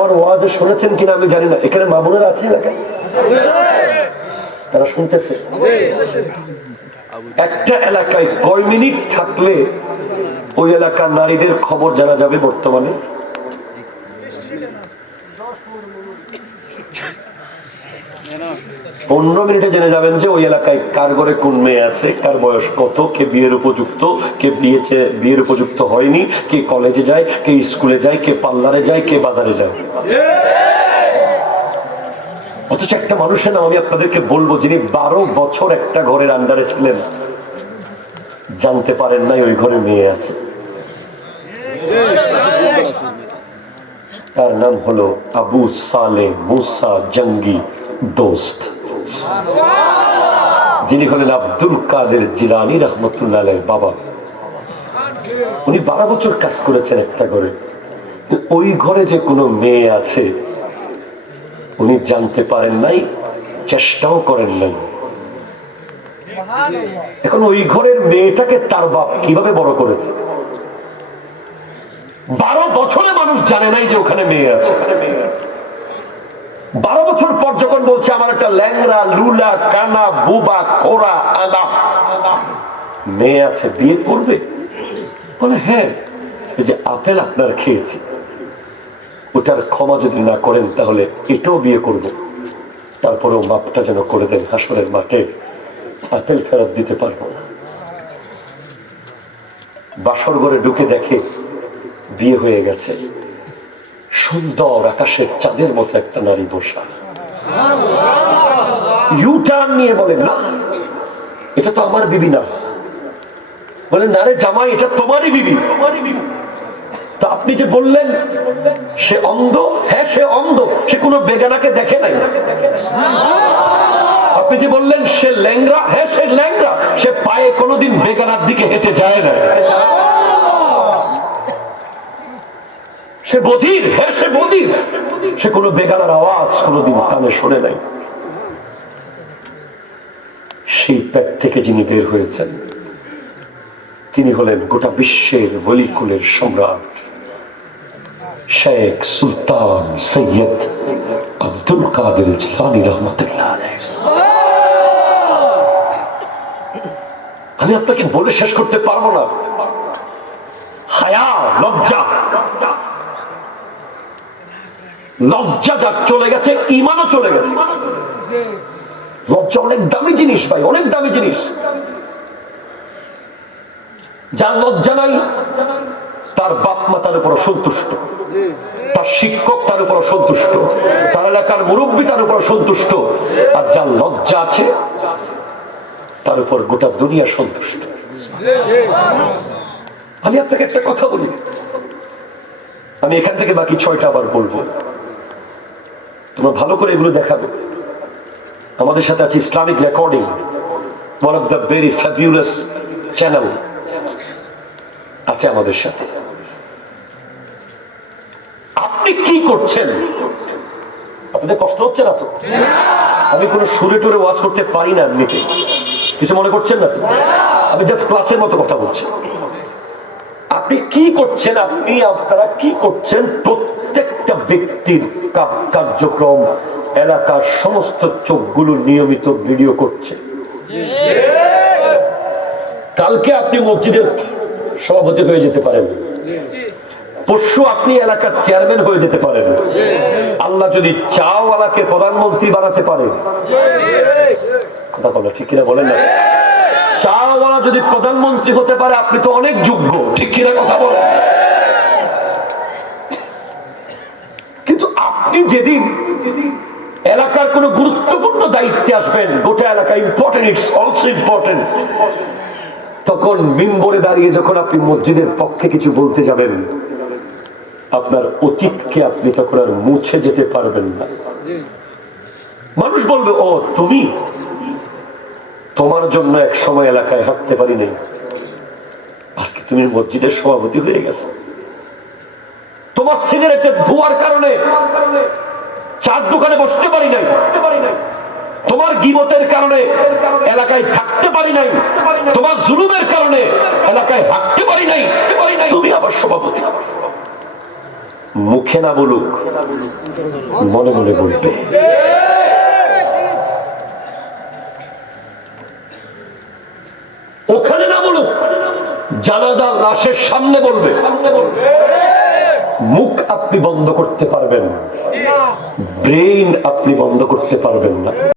আমার ওয়াজে শুনেছেন কিনা আমি জানি না, এখানে মা বোনেরা আছে এলাকায়, তারা শুনতেছে। একটা এলাকায় কয় মিনিট থাকলে ওই এলাকার নারীদের খবর জানা যাবে বর্তমানে? 15 মিনিটে জেনে যাবেন যে ওই এলাকায় কার ঘরে কোন মেয়ে আছে, কার বয়স কত, কে বিয়ের উপযুক্ত, কে বিয়ের উপযুক্ত হয়নি, কে কলেজে যায়, কে স্কুলে যায়, কে পার্লারে যায়, কে বাজারে যায়। অথচ একটা মানুষের নাম আমি আপনাদেরকে বলবো, যিনি 12 বছর একটা ঘরের আন্ডারে ছিলেন, জানতে পারেন নাই ওই ঘরে মেয়ে আছে। তার নাম হলো আবু সালে মুসা জঙ্গি দোস্ত, যিনি হলেন আব্দুল কাদের জিলানী রহমতুল্লাহ আলাইহির বাবা। উনি 12 বছর কাজ করেছেন একটা ঘরে, ওই ঘরে যে কোনো মেয়ে আছে উনি জানতে পারেন নাই, চেষ্টাও করেন নাই। এখন ওই ঘরের মেয়েটাকে তার বাপ কিভাবে বড় করেছে? 12 বছরে মানুষ জানে নাই যে ওখানে মেয়ে আছে। 12 বছর পর যখন বলছে আমার একটা ল্যাংড়া লুলা কানা বুবা খোরা আদা মেয়ে আছে, বিয়ে করবে? বলে হ্যাঁ, এই যে আপেল আপনার খেয়েছি, ওটার ক্ষমা যদি না করেন তাহলে এটাও বিয়ে করব, তারপরেও মাপটা যেন করে দেন, হাসরের মাঠে আপেল ফেরত দিতে পারবো না। বাসর ঘরে ঢুকে দেখে বিয়ে হয়ে গেছে, সুন্দর আকাশের চাঁদের মতো একটা নারী বসা। ইউটার্ন নিয়ে বলেন না, এটা তো আমার বিবি না। বলেন না রে জামাই, এটা তোমারই বিবি। তা আপনি যে বললেন সে অন্ধ, হ্যাঁ সে অন্ধ, সে কোনো বেগানাকে দেখে নাই। আপনি যে বললেন সে ল্যাংড়া, হ্যাঁ সে ল্যাংড়া, সে পায়ে কোনোদিন বেগানার দিকে হেঁটে যায় না। সে বধির, হ্যাঁ সে বধির, সে কোনো বেগানার আওয়াজ কোনোদিন কানে শোনে নাই। সেই পেট থেকে যিনি বের হয়েছেন তিনি হলেন গোটা বিশ্বের ওলিকুলের সম্রাট শেখ সুলতান সৈয়দ আব্দুল কাদের জিলানী রহমতুল্লাহ আলাইহি। আমি আপনাকে বলে শেষ করতে পারবো না। হায়া, লজ্জা, লজ্জা যার চলে গেছে, ঈমানও চলে গেছে। লজ্জা অনেক দামি জিনিস ভাই, অনেক দামি জিনিস। যার লজ্জা নাই তার বাপ মা তার উপর সন্তুষ্ট, তার শিক্ষক তার উপর সন্তুষ্ট, তার এলাকার মুরব্বী তার উপর সন্তুষ্ট। আর যার লজ্জা আছে তার উপর গোটা দুনিয়া সন্তুষ্ট। আমি আপনাকে একটা কথা বলি, আমি এখান থেকে বাকি 6টা আবার বলবো, তোমরা ভালো করে এগুলো দেখাবে। আমাদের সাথে আছে Islamic recording, one of the very fabulous channel আছে আমাদের সাথে। আপনি কি করছেন? আপনাদের কষ্ট হচ্ছে না তো? আমি কোনো সুরে টুরে ওয়াজ করতে পারি না, এমনিতে কিছু মনে করছেন না তো? আমি জাস্ট ক্লাসের মতো কথা বলছি। আপনি কি করছেন, আপনারা কি করছেন? প্রত্যেকটা ব্যক্তির কার্যক্রম এলাকার সমস্ত চোখগুলো নিয়মিত ভিডিও করছে। কালকে আপনি মসজিদের সভাপতি হয়ে যেতে পারেন, পরশু আপনি এলাকার চেয়ারম্যান হয়ে যেতে পারেন, আল্লাহ যদি চাওয়ালাকে প্রধানমন্ত্রী বানাতে পারে। কথা বলো ঠিক কিনা বলেন না? চাওয়ালা যদি প্রধানমন্ত্রী হতে পারে আপনি তো অনেক যোগ্য, ঠিক কিনা কথা বলেন? কিন্তু আপনি যেদিন এলাকার কোন গুরুত্বপূর্ণ দায়িত্বে আসবেন, গোটা এলাকা ইম্পর্টেন্ট, ইটস অলসো ইম্পর্টেন্ট, তখন মিম্বরে দাঁড়িয়ে যখন আপনি মসজিদের পক্ষে কিছু বলতে যাবেন, আপনার অতীতকে আপনি তখন আর মুছে যেতে পারবেন না। মানুষ বলবে ও তুমি, তোমার জন্য এক সময় এলাকায় হাঁটতে পারি নাই, আজকে তুমি মসজিদের সভাপতি হয়ে গেছো। তোমার সিগারেটের ধোঁয়ার কারণে চার দোকানে বসতে পারি নাই, তোমার গীবতের কারণে এলাকায় থাকতে পারি নাই, তোমার জুলুমের কারণে এলাকায় হাঁটতে পারি নাই, তুমি আবার সভাপতি। মুখে না বলুক, মনে মনে বলবে। ওখানে না বলুক, জানাজার লাশের সামনে বলবে। মুখ আপনি বন্ধ করতে পারবেন, ব্রেইন আপনি বন্ধ করতে পারবেন না।